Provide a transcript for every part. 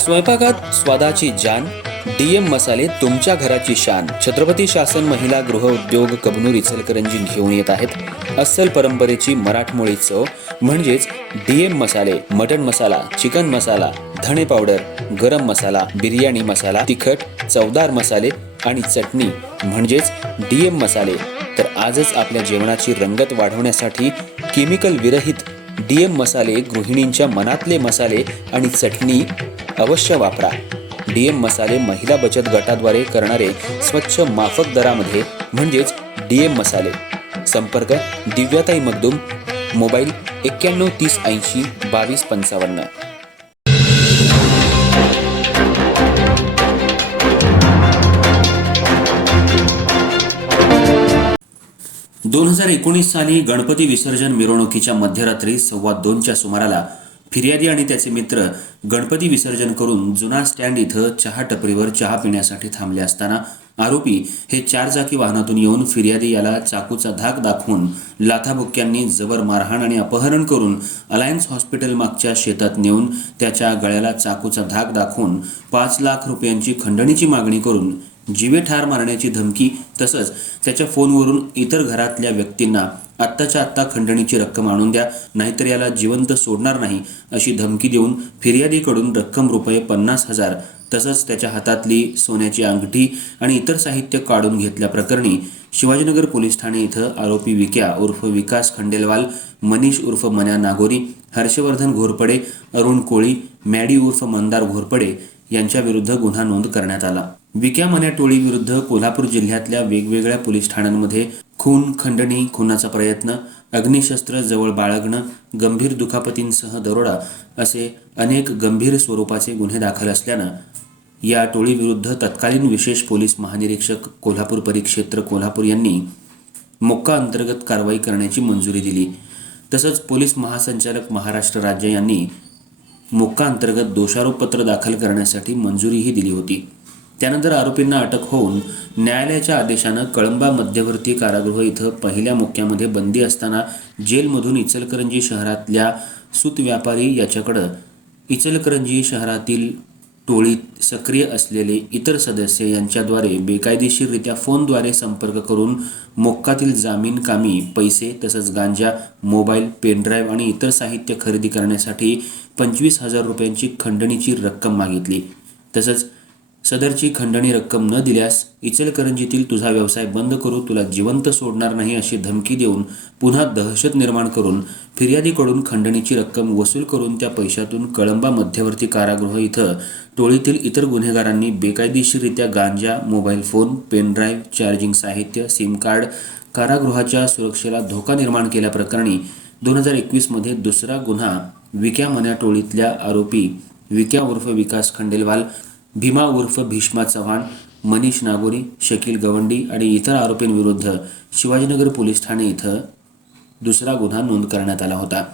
स्वयंपाकात स्वादाची जान, डीएम मसाले तुमच्या घराची शान. छत्रपती शासन महिला गृह उद्योग कबनूर इचलकरंजी घेऊन येत आहेत अस्सल परंपरेची मराठमोळी चव म्हणजेच डीएम मसाले. मटन मसाला, चिकन मसाला, धणे पावडर, गरम मसाला, बिर्याणी मसाला, तिखट चवदार मसाले आणि चटणी म्हणजेच डीएम मसाले. तर आजच आपल्या जेवणाची रंगत वाढवण्यासाठी केमिकल विरहित डीएम मसाले, गृहिणींच्या मनातले मसाले आणि चटणी अवश्य वापरा. डीएम मसाले महिला बचत गटाद्वारे करणारे स्वच्छ माफक दरामध्ये म्हणजेच डीएम मसाले. संपर्क दिव्याताई मगदूम, मोबाईल 91 30 80 22 55. 2019 साली गणपती विसर्जन मिरवणुकीच्या मध्यरात्री 1:15च्या सुमाराला फिर्यादी आणि त्याचे मित्र गणपती विसर्जन करून जुना स्टँड इथं चहा टपरीवर चहा पिण्यासाठी थांबले असताना आरोपी हे 4 चाकी वाहनातून येऊन फिर्यादी याला चाकूचा धाक दाखवून लाथाबुक्क्यांनी जबर मारहाण आणि अपहरण करून अलायन्स हॉस्पिटल मागच्या शेतात नेऊन त्याच्या गळ्याला चाकूचा धाक दाखवून 5 लाख रुपयांची खंडणीची मागणी करून जीवे ठार मारण्याची धमकी तसंच त्याच्या फोनवरून इतर घरातल्या व्यक्तींना आत्ताच्या आत्ता खंडणीची रक्कम आणून द्या नाहीतर याला जिवंत सोडणार नाही अशी धमकी देऊन फिर्यादीकडून रक्कम रुपये 50,000 तसंच त्याच्या हातातली सोन्याची अंगठी आणि इतर साहित्य काढून घेतल्याप्रकरणी शिवाजीनगर पोलीस ठाणे इथं आरोपी विक्या उर्फ विकास खंडेलवाल, मनीष उर्फ मन्या नागोरी, हर्षवर्धन घोरपडे, अरुण कोळी, मॅडी उर्फ मंदार घोरपडे यांच्या विरुद्ध गुन्हा नोंद करण्यात आला. विक्या मन्या टोळी विरुद्ध कोल्हापूर जिल्ह्यातल्या वेगवेगळ्या पोलीस ठाण्यांमध्ये खून, खंडणी, खुनाचा प्रयत्न, अग्निशस्त्र जवळ बाळगणं, गंभीर दुखापतींसह दरोडा असे अनेक गंभीर स्वरूपाचे गुन्हे दाखल असल्यानं या टोळीविरुद्ध तत्कालीन विशेष पोलीस महानिरीक्षक कोल्हापूर परिक्षेत्र कोल्हापूर यांनी मोक्का अंतर्गत कारवाई करण्याची मंजुरी दिली. तसंच पोलीस महासंचालक महाराष्ट्र राज्य यांनी मोक्का अंतर्गत दोषारोपपत्र दाखल करण्यासाठी मंजुरीही दिली होती. त्यानंतर आरोपींना अटक होऊन न्यायालयाच्या आदेशानं कळंबा मध्यवर्ती कारागृह इथं पहिल्या मोक्क्यामध्ये बंदी असताना जेलमधून इचलकरंजी शहरातल्या सूत व्यापारी याच्याकडं इचलकरंजी शहरातील टोळीत सक्रिय असलेले इतर सदस्य यांच्याद्वारे बेकायदेशीररित्या फोनद्वारे संपर्क करून मोक्कातील जामीन कामी पैसे तसंच गांजा, मोबाईल, पेनड्राईव्ह आणि इतर साहित्य खरेदी करण्यासाठी 25,000 रुपयांची खंडणीची रक्कम मागितली. तसंच सदरची खंडणी रक्कम न दिल्यास इचलकरंजीतील तुझा व्यवसाय बंद करू, तुला जिवंत सोडणार नाही अशी धमकी देऊन पुन्हा दहशत निर्माण करून फिर्यादीकडून खंडणीची रक्कम वसूल करून त्या पैशातून कळंबा मध्यवर्ती कारागृह इथं टोळीतील इतर गुन्हेगारांनी बेकायदेशीररित्या गांजा, मोबाईल फोन, पेनड्राईव्ह, चार्जिंग साहित्य, सिम कार्ड, कारागृहाच्या सुरक्षेला धोका निर्माण केल्याप्रकरणी 2021 मध्ये दुसरा गुन्हा विक्या मन्या टोळीतल्या आरोपी विक्या उर्फ विकास खंडेलवाल, भीमा उर्फ भीष्मा चव्हाण, मनीष नागोरी, शकील गवंडी आणि इतर आरोपींविरुद्ध शिवाजीनगर पोलीस ठाणे इथं दुसरा गुन्हा नोंद करण्यात आला होता.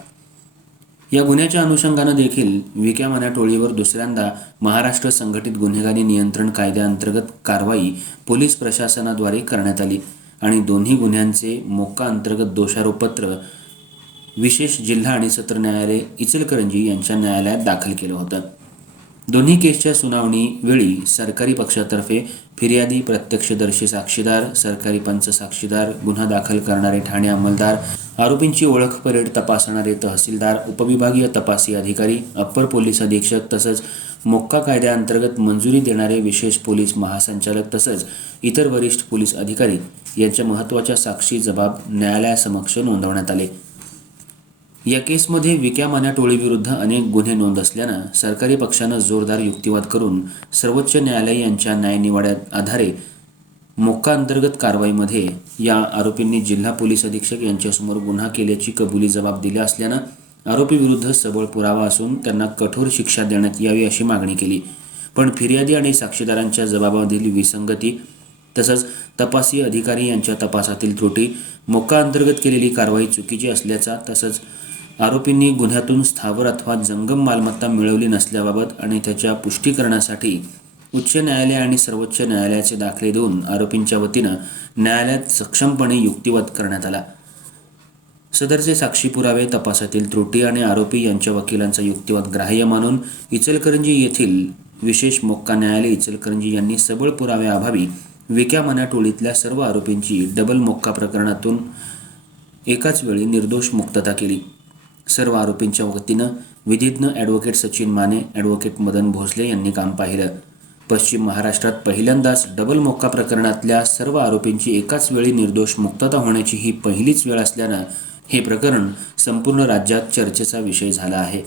या गुन्ह्याच्या अनुषंगानं देखील विक्या मन्या टोळीवर दुसऱ्यांदा महाराष्ट्र संघटित गुन्हेगारी नियंत्रण कायद्याअंतर्गत कारवाई पोलीस प्रशासनाद्वारे करण्यात आली आणि दोन्ही गुन्ह्यांचे मोक्का अंतर्गत दोषारोपपत्र विशेष जिल्हा आणि सत्र न्यायालय इचलकरंजी यांच्या न्यायालयात दाखल केलं होतं. दोन्ही केसच्या सुनावणी वेळी सरकारी पक्षातर्फे फिर्यादी, प्रत्यक्षदर्शी साक्षीदार, सरकारी पंच साक्षीदार, गुन्हा दाखल करणारे ठाणे अंमलदार, आरोपींची ओळख परेड तपासणारे तहसीलदार, उपविभागीय तपासी अधिकारी, अप्पर पोलीस अधीक्षक तसंच मोक्का कायद्याअंतर्गत मंजुरी देणारे विशेष पोलीस महासंचालक तसंच इतर वरिष्ठ पोलीस अधिकारी यांच्या महत्त्वाच्या साक्षी जबाब न्यायालयासमक्ष नोंदवण्यात आले. या केसमध्ये विक्या मन्या टोळीविरुद्ध अनेक गुन्हे नोंद असल्यानं सरकारी पक्षानं जोरदार युक्तिवाद करून सर्वोच्च न्यायालय यांच्या न्यायनिवाड्यात आधारे मोक्का अंतर्गत कारवाईमध्ये या आरोपींनी जिल्हा पोलीस अधीक्षक यांच्यासमोर गुन्हा केल्याची कबुली जबाब दिला असल्यानं आरोपीविरुद्ध सबळ पुरावा असून त्यांना कठोर शिक्षा देण्यात यावी अशी मागणी केली. पण फिर्यादी आणि साक्षीदारांच्या जबाबामधील विसंगती तसंच तपासी अधिकारी यांच्या तपासातील त्रुटी, मोक्का अंतर्गत केलेली कारवाई चुकीची असल्याचा तसंच आरोपींनी गुन्ह्यातून स्थावर अथवा जंगम मालमत्ता मिळवली नसल्याबाबत आणि त्याच्या पुष्टीकरणासाठी उच्च न्यायालय आणि सर्वोच्च न्यायालयाचे दाखले देऊन आरोपींच्या वतीनं न्यायालयात सक्षमपणे युक्तिवाद करण्यात आला. सदरचे साक्षी पुरावे, तपासातील त्रुटी आणि आरोपी यांच्या वकिलांचा युक्तिवाद ग्राह्य मानून इचलकरंजी येथील विशेष मोक्का न्यायालय इचलकरंजी यांनी सबळ पुराव्याअभावी विक्या मना टोळीतल्या सर्व आरोपींची डबल मोक्का प्रकरणातून एकाच वेळी निर्दोष मुक्तता केली. सर्व आरोपींच्या वतीनं विधिज्ञ ॲडव्होकेट सचिन माने, ॲडव्होकेट मदन भोसले यांनी काम पाहिलं. पश्चिम महाराष्ट्रात पहिल्यांदाच डबल मोक्का प्रकरणातल्या सर्व आरोपींची एकाच वेळी निर्दोष मुक्तता होण्याची ही पहिलीच वेळ असल्यानं हे प्रकरण संपूर्ण राज्यात चर्चेचा विषय झाला आहे.